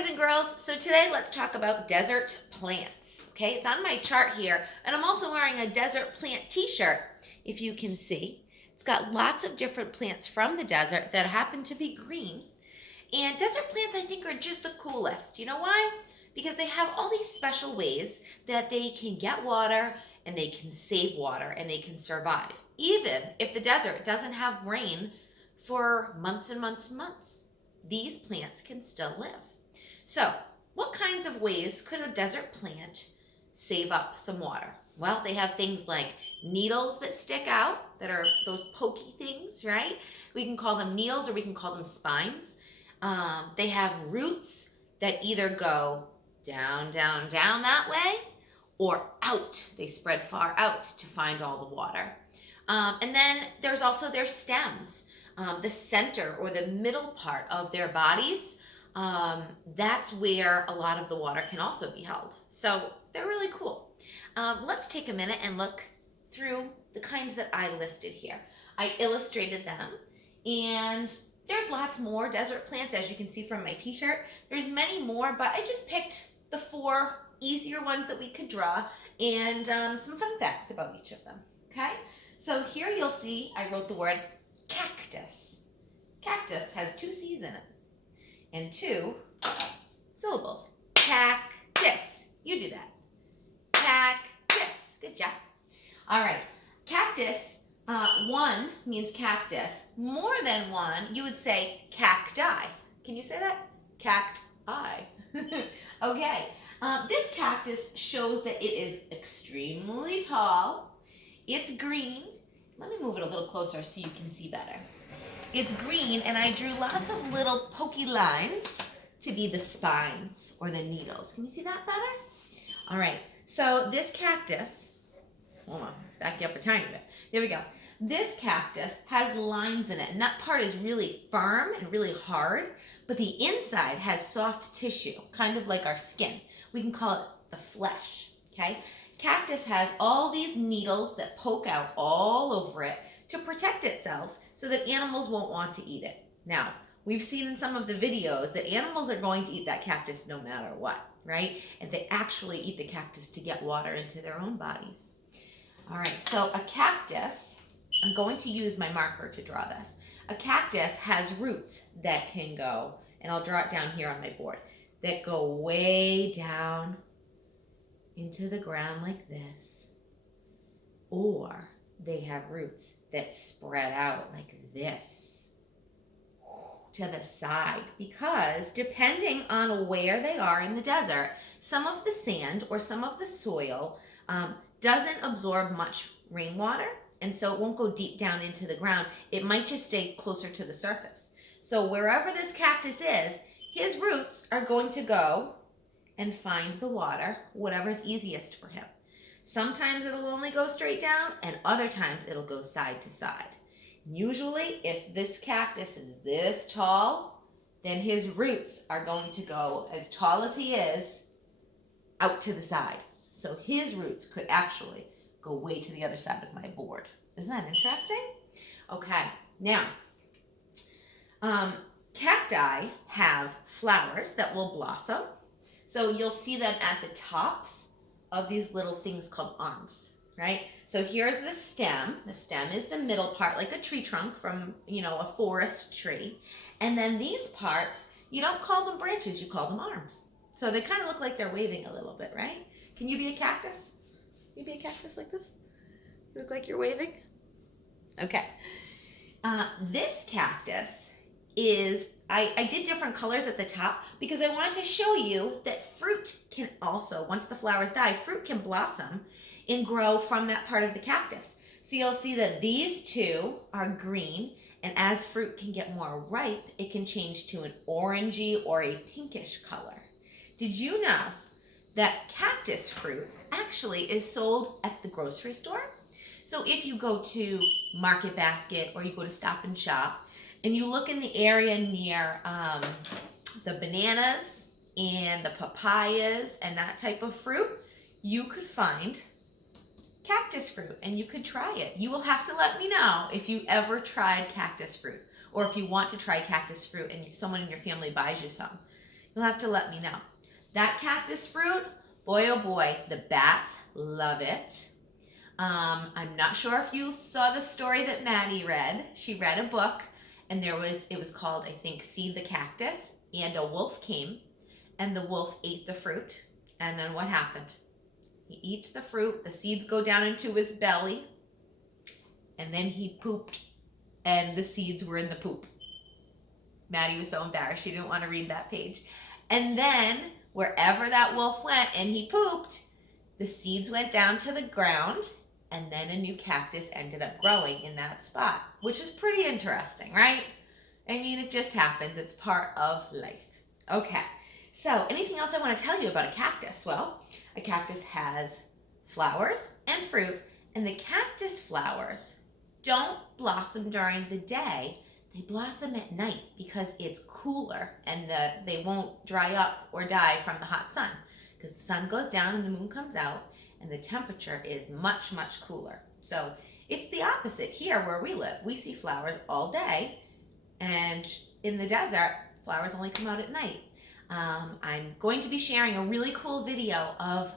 boys and girls. So today let's talk about desert plants. Okay, it's on my chart here, and I'm also wearing a desert plant t-shirt, if you can see. It's got lots of different plants from the desert that happen to be green. And desert plants, I think, are just the coolest. You know why? Because they have all these special ways that they can get water and they can save water and they can survive, even if the desert doesn't have rain for months and months and months. These plants can still live. So, what kinds of ways could a desert plant save up some water? Well, they have things like needles that stick out, that are those pokey things, right? We can call them needles or we can call them spines. They have roots that either go down, down, down that way, or out. They spread far out to find all the water. And then there's also their stems. The center or the middle part of their bodies, that's where a lot of the water can also be held. So they're really cool. Let's take a minute and look through the kinds that I listed here. I illustrated them, and there's lots more desert plants, as you can see from my t-shirt. There's many more, but I just picked the 4 easier ones that we could draw and some fun facts about each of them, okay? So here you'll see I wrote the word cactus. Cactus has 2 C's in it and 2 syllables. Cactus. You do that. Cactus. Good job. All right. Cactus, 1 means cactus. More than 1, you would say cacti. Can you say that? Cacti. Okay. This cactus shows that it is extremely tall. It's green. Let me move it a little closer so you can see better. It's green, and I drew lots of little pokey lines to be the spines or the needles. Can you see that better? All right, so this cactus, hold on, back you up a tiny bit. There we go. This cactus has lines in it, and that part is really firm and really hard, but the inside has soft tissue, kind of like our skin. We can call it the flesh, okay? Cactus has all these needles that poke out all over it to protect itself so that animals won't want to eat it. Now, we've seen in some of the videos that animals are going to eat that cactus no matter what, right? And they actually eat the cactus to get water into their own bodies. All right, so a cactus, I'm going to use my marker to draw this. A cactus has roots that can go, and I'll draw it down here on my board, that go way down into the ground like this, or they have roots that spread out like this to the side, because depending on where they are in the desert, some of the sand or some of the soil doesn't absorb much rainwater, and so it won't go deep down into the ground. It might just stay closer to the surface. So wherever this cactus is, his roots are going to go and find the water, whatever's easiest for him. Sometimes it'll only go straight down, and other times it'll go side to side. Usually, if this cactus is this tall, then his roots are going to go as tall as he is out to the side. So his roots could actually go way to the other side of my board. Isn't that interesting? Okay, now, cacti have flowers that will blossom. So you'll see them at the tops of these little things called arms, right? So here's the stem. The stem is the middle part, like a tree trunk from, a forest tree. And then these parts, you don't call them branches, you call them arms. So they kind of look like they're waving a little bit, right? Can you be a cactus? Can you be a cactus like this? You look like you're waving? Okay. This cactus is, I did different colors at the top because I wanted to show you that fruit can also, once the flowers die, fruit can blossom and grow from that part of the cactus. So you'll see that these 2 are green, and as fruit can get more ripe, it can change to an orangey or a pinkish color. Did you know that cactus fruit actually is sold at the grocery store? So if you go to Market Basket or you go to Stop and Shop, and you look in the area near the bananas and the papayas and that type of fruit, you could find cactus fruit and you could try it. You will have to let me know if you ever tried cactus fruit, or if you want to try cactus fruit and someone in your family buys you some. You'll have to let me know. That cactus fruit, boy oh boy, the bats love it. I'm not sure if you saw the story that Maddie read. She read a book, and it was called, I think, Seed the Cactus, and a wolf came, and the wolf ate the fruit, and then what happened? He eats the fruit, the seeds go down into his belly, and then he pooped, and the seeds were in the poop. Maddie was so embarrassed, she didn't want to read that page. And then, wherever that wolf went and he pooped, the seeds went down to the ground, and then a new cactus ended up growing in that spot, which is pretty interesting, right? I mean, it just happens. It's part of life. Okay, so anything else I want to tell you about a cactus? Well, a cactus has flowers and fruit, and the cactus flowers don't blossom during the day. They blossom at night because it's cooler, and they won't dry up or die from the hot sun, because the sun goes down and the moon comes out, and the temperature is much, much cooler. So it's the opposite here where we live. We see flowers all day, and in the desert, flowers only come out at night. I'm going to be sharing a really cool video of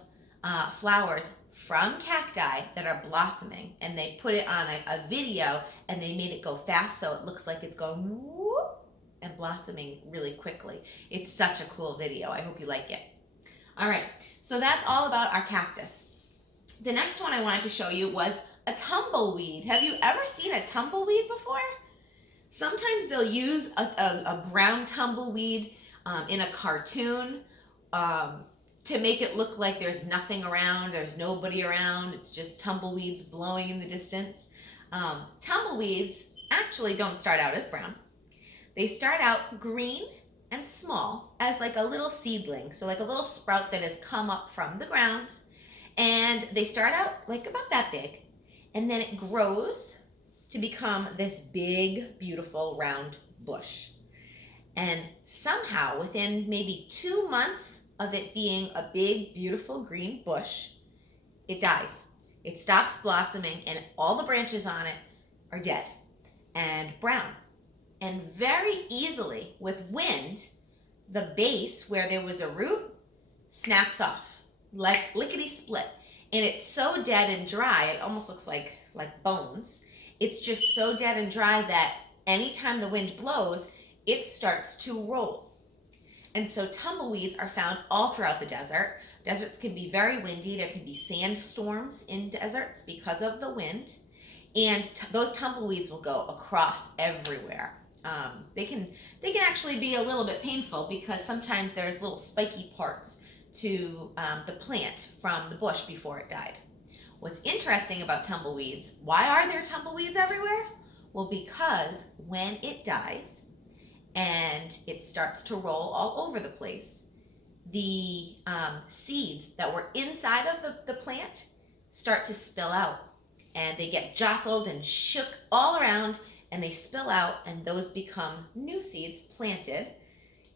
flowers from cacti that are blossoming, and they put it on a video, and they made it go fast so it looks like it's going whoop and blossoming really quickly. It's such a cool video. I hope you like it. All right, so that's all about our cactus. The next one I wanted to show you was a tumbleweed. Have you ever seen a tumbleweed before? Sometimes they'll use a brown tumbleweed in a cartoon to make it look like there's nothing around, there's nobody around, it's just tumbleweeds blowing in the distance. Tumbleweeds actually don't start out as brown. They start out green and small as like a little seedling, so like a little sprout that has come up from the ground, and they start out like about that big, and then it grows to become this big, beautiful, round bush. And somehow within maybe 2 months of it being a big, beautiful green bush, it dies. It stops blossoming, and all the branches on it are dead and brown. And very easily, with wind, the base where there was a root snaps off, like lickety-split. And it's so dead and dry, it almost looks like bones. It's just so dead and dry that anytime the wind blows, it starts to roll. And so tumbleweeds are found all throughout the desert. Deserts can be very windy. There can be sandstorms in deserts because of the wind. And those tumbleweeds will go across everywhere. They can actually be a little bit painful because sometimes there's little spiky parts to the plant from the bush before it died. What's interesting about tumbleweeds, why are there tumbleweeds everywhere? Well, because when it dies and it starts to roll all over the place, the seeds that were inside of the plant start to spill out, and they get jostled and shook all around, and they spill out, and those become new seeds planted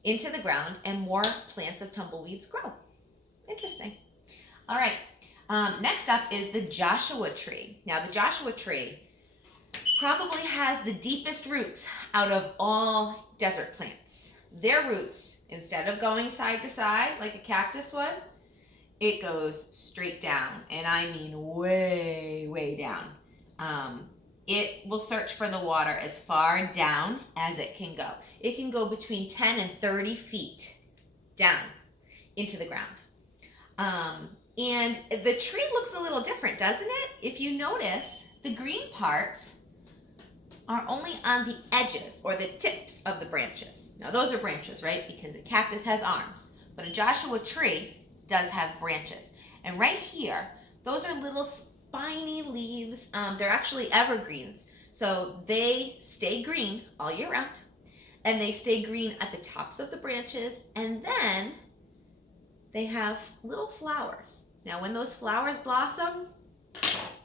into the ground, and more plants of tumbleweeds grow. Interesting. All right, next up is the Joshua tree. Now, the Joshua tree probably has the deepest roots out of all desert plants. Their roots, instead of going side to side like a cactus would, it goes straight down, and I mean way, way down. It will search for the water as far down as it can go. It can go between 10 and 30 feet down into the ground. And the tree looks a little different, doesn't it? If you notice, the green parts are only on the edges or the tips of the branches. Now, those are branches, right? Because a cactus has arms, but a Joshua tree does have branches. And right here, those are little spiny leaves. They're actually evergreens. So they stay green all year round, and they stay green at the tops of the branches, and then they have little flowers. Now, when those flowers blossom,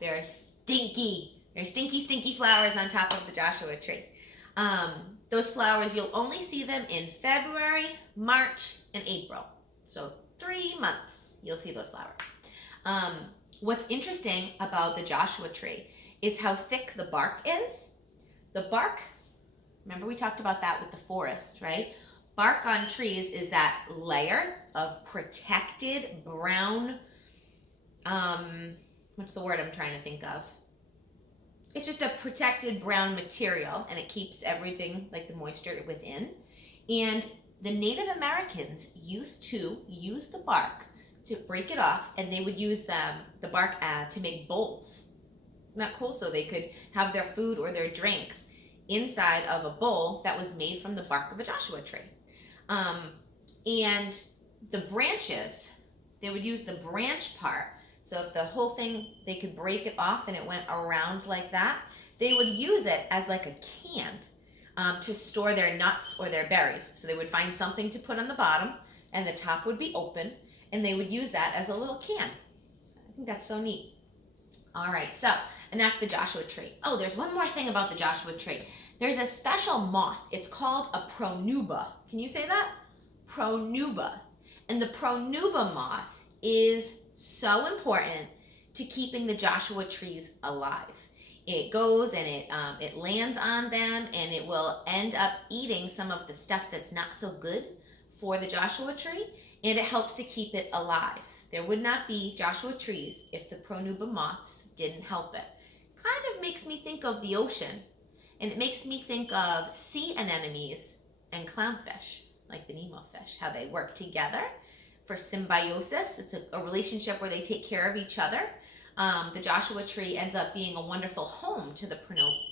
they're stinky. They're stinky, stinky flowers on top of the Joshua tree. Those flowers, you'll only see them in February, March, and April. So 3 months, you'll see those flowers. What's interesting about the Joshua tree is how thick the bark is. The bark, remember we talked about that with the forest, right? Bark on trees is that layer of protected brown, what's the word I'm trying to think of? It's just a protected brown material, and it keeps everything, like the moisture, within. And the Native Americans used to use the bark to break it off, and they would use the bark to make bowls. Isn't that cool? So they could have their food or their drinks inside of a bowl that was made from the bark of a Joshua tree. And the branches, they would use the branch part. So if the whole thing, they could break it off and it went around like that, they would use it as like a can to store their nuts or their berries. So they would find something to put on the bottom, and the top would be open, and they would use that as a little can. I think that's so neat. All right, so, and that's the Joshua tree. Oh, there's one more thing about the Joshua tree. There's a special moth. It's called a pronuba. Can you say that? Pronuba. And the pronuba moth is so important to keeping the Joshua trees alive. It goes and it lands on them, and it will end up eating some of the stuff that's not so good for the Joshua tree, and it helps to keep it alive. There would not be Joshua trees if the pronuba moths didn't help it. Kind of makes me think of the ocean, and it makes me think of sea anemones and clownfish, like the Nemo fish, how they work together for symbiosis. It's a relationship where they take care of each other. The Joshua tree ends up being a wonderful home to the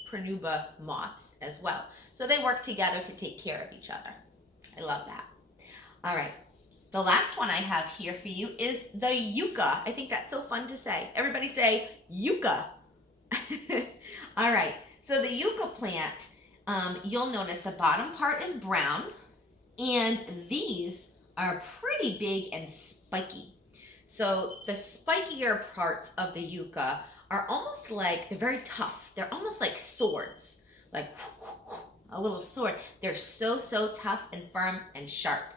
pronuba moths as well. So they work together to take care of each other. I love that. All right. The last one I have here for you is the yucca. I think that's so fun to say. Everybody say yucca. All right. So the yucca plant, you'll notice the bottom part is brown, and these are pretty big and spiky. So the spikier parts of the yucca are almost like, they're very tough. They're almost like swords, like a little sword. They're so tough and firm and sharp.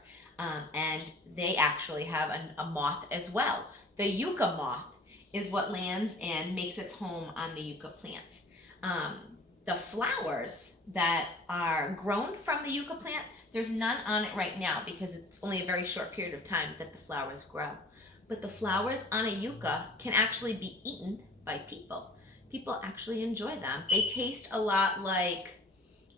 And they actually have a moth as well. The yucca moth is what lands and makes its home on the yucca plant. The flowers that are grown from the yucca plant, there's none on it right now because it's only a very short period of time that the flowers grow. But the flowers on a yucca can actually be eaten by people. People actually enjoy them. They taste a lot like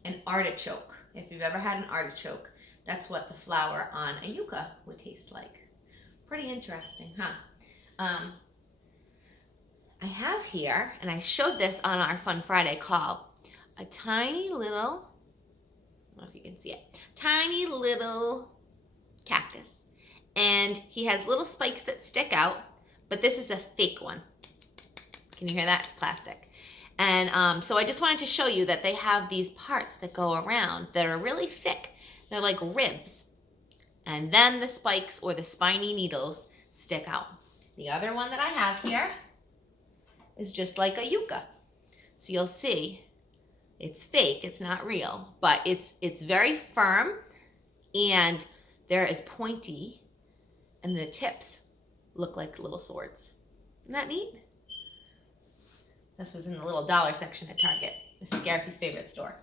an artichoke. If you've ever had an artichoke, that's what the flower on a yucca would taste like. Pretty interesting, huh? I have here, and I showed this on our Fun Friday call, a tiny little, I don't know if you can see it, tiny little cactus. And he has little spikes that stick out, but this is a fake one. Can you hear that? It's plastic. And so I just wanted to show you that they have these parts that go around that are really thick. They're like ribs. And then the spikes or the spiny needles stick out. The other one that I have here is just like a yucca. So you'll see it's fake, it's not real, but it's very firm, and they're as pointy, and the tips look like little swords. Isn't that neat? This was in the little dollar section at Target. This is Garrick's favorite store.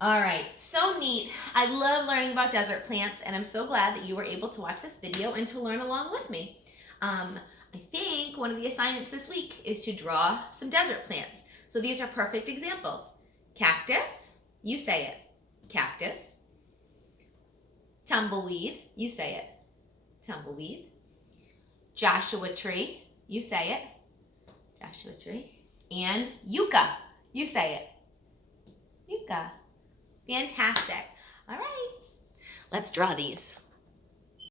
All right, so neat. I love learning about desert plants, and I'm so glad that you were able to watch this video and to learn along with me. I think one of the assignments this week is to draw some desert plants. So these are perfect examples. Cactus, you say it, cactus. Tumbleweed, you say it, tumbleweed. Joshua tree, you say it, Joshua tree. And yucca, you say it, yucca. Fantastic. All right, let's draw these.